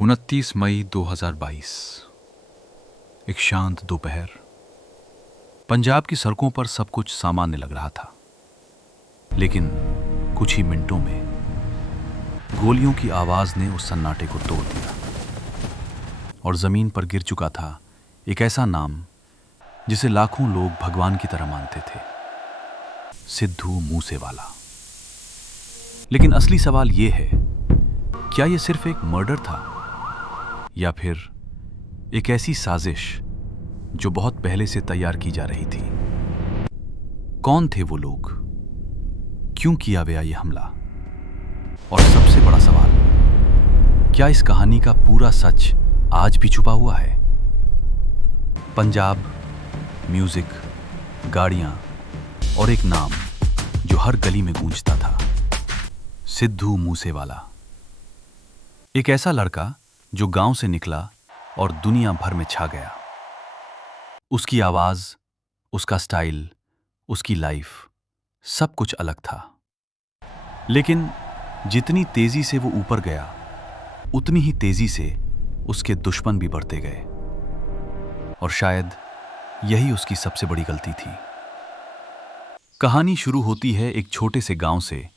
29 मई 2022। एक शांत दोपहर। पंजाब की सड़कों पर सब कुछ सामान्य लग रहा था, लेकिन कुछ ही मिनटों में गोलियों की आवाज ने उस सन्नाटे को तोड़ दिया और जमीन पर गिर चुका था एक ऐसा नाम जिसे लाखों लोग भगवान की तरह मानते थे, सिद्धू मूसेवाला। लेकिन असली सवाल यह है, क्या यह सिर्फ एक मर्डर था या फिर एक ऐसी साजिश जो बहुत पहले से तैयार की जा रही थी? कौन थे वो लोग? क्यों किया गया ये हमला? और सबसे बड़ा सवाल, क्या इस कहानी का पूरा सच आज भी छुपा हुआ है? पंजाब, म्यूजिक, गाड़ियां और एक नाम जो हर गली में गूंजता था, सिद्धू मूसेवाला। एक ऐसा लड़का जो गांव से निकला और दुनिया भर में छा गया। उसकी आवाज, उसका स्टाइल, उसकी लाइफ, सब कुछ अलग था। लेकिन जितनी तेजी से वो ऊपर गया, उतनी ही तेजी से उसके दुश्मन भी बढ़ते गए। और शायद यही उसकी सबसे बड़ी गलती थी। कहानी शुरू होती है एक छोटे से गांव से,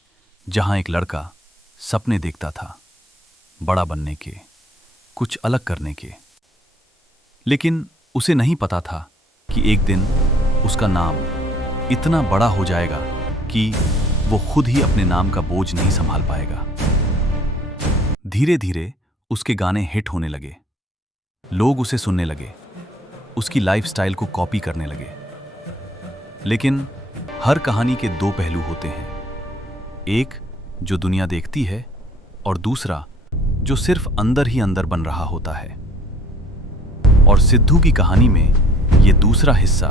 जहां एक लड़का सपने देखता था, बड़ा बनने के, कुछ अलग करने के। लेकिन उसे नहीं पता था कि एक दिन उसका नाम इतना बड़ा हो जाएगा कि वो खुद ही अपने नाम का बोझ नहीं संभाल पाएगा। धीरे धीरे उसके गाने हिट होने लगे, लोग उसे सुनने लगे, उसकी लाइफस्टाइल को कॉपी करने लगे। लेकिन हर कहानी के दो पहलू होते हैं, एक जो दुनिया देखती है और दूसरा जो सिर्फ अंदर ही अंदर बन रहा होता है। और सिद्धू की कहानी में यह दूसरा हिस्सा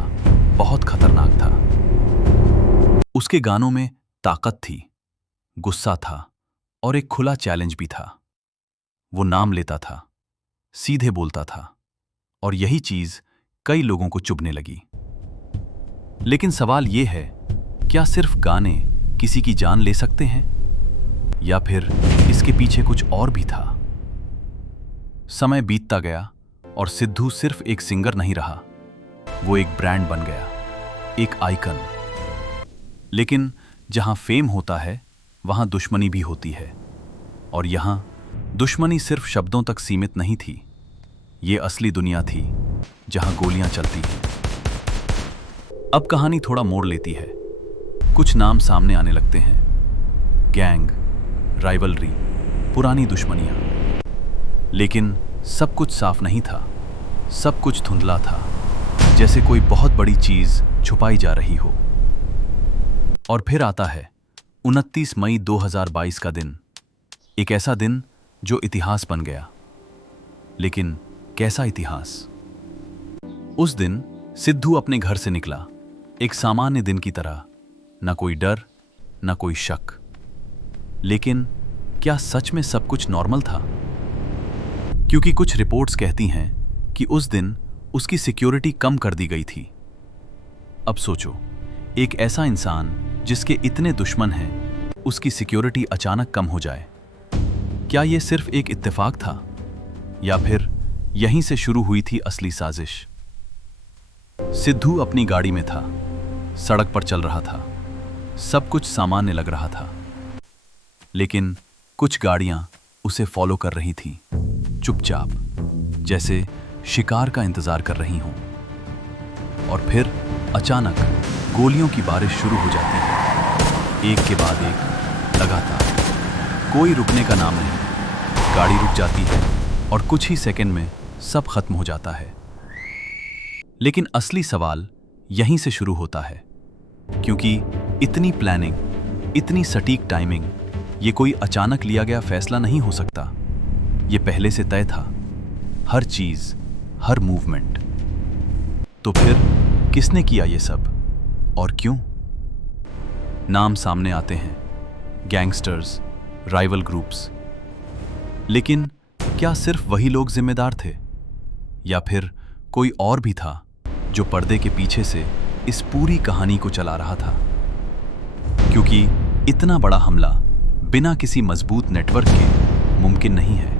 बहुत खतरनाक था। उसके गानों में ताकत थी, गुस्सा था और एक खुला चैलेंज भी था। वो नाम लेता था, सीधे बोलता था, और यही चीज कई लोगों को चुभने लगी। लेकिन सवाल यह है, क्या सिर्फ गाने किसी की जान ले सकते हैं या फिर इसके पीछे कुछ और भी था? समय बीतता गया और सिद्धू सिर्फ एक सिंगर नहीं रहा, वो एक ब्रांड बन गया, एक आइकन। लेकिन जहां फेम होता है, वहां दुश्मनी भी होती है। और यहां दुश्मनी सिर्फ शब्दों तक सीमित नहीं थी, ये असली दुनिया थी जहां गोलियां चलती हैं। अब कहानी थोड़ा मोड़ लेती है। कुछ नाम सामने आने लगते हैं, गैंग, राइवलरी, पुरानी दुश्मनियां। लेकिन सब कुछ साफ नहीं था, सब कुछ धुंधला था, जैसे कोई बहुत बड़ी चीज छुपाई जा रही हो। और फिर आता है 29 मई 2022 का दिन, एक ऐसा दिन जो इतिहास बन गया। लेकिन कैसा इतिहास? उस दिन सिद्धू अपने घर से निकला, एक सामान्य दिन की तरह, न कोई डर, न कोई शक। लेकिन क्या सच में सब कुछ नॉर्मल था? क्योंकि कुछ रिपोर्ट्स कहती हैं कि उस दिन उसकी सिक्योरिटी कम कर दी गई थी। अब सोचो, एक ऐसा इंसान जिसके इतने दुश्मन हैं, उसकी सिक्योरिटी अचानक कम हो जाए। क्या यह सिर्फ एक इत्तेफाक था या फिर यहीं से शुरू हुई थी असली साजिश? सिद्धू अपनी गाड़ी में था, सड़क पर चल रहा था, सब कुछ सामान्य लग रहा था। लेकिन कुछ गाड़ियां उसे फॉलो कर रही थीं, चुपचाप, जैसे शिकार का इंतजार कर रही हों। और फिर अचानक गोलियों की बारिश शुरू हो जाती है, एक के बाद एक, लगातार। कोई रुकने का नाम नहीं। गाड़ी रुक जाती है और कुछ ही सेकंड में सब खत्म हो जाता है। लेकिन असली सवाल यहीं से शुरू होता है, क्योंकि इतनी प्लानिंग, इतनी सटीक टाइमिंग, ये कोई अचानक लिया गया फैसला नहीं हो सकता। ये पहले से तय था, हर चीज, हर मूवमेंट। तो फिर किसने किया ये सब और क्यों? नाम सामने आते हैं, गैंगस्टर्स, राइवल ग्रुप्स। लेकिन क्या सिर्फ वही लोग जिम्मेदार थे या फिर कोई और भी था जो पर्दे के पीछे से इस पूरी कहानी को चला रहा था? क्योंकि इतना बड़ा हमला बिना किसी मजबूत नेटवर्क के मुमकिन नहीं है।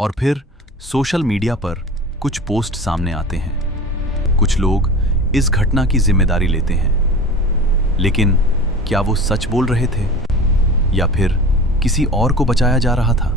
और फिर सोशल मीडिया पर कुछ पोस्ट सामने आते हैं। कुछ लोग इस घटना की जिम्मेदारी लेते हैं, लेकिन क्या वो सच बोल रहे थे या फिर किसी और को बचाया जा रहा था?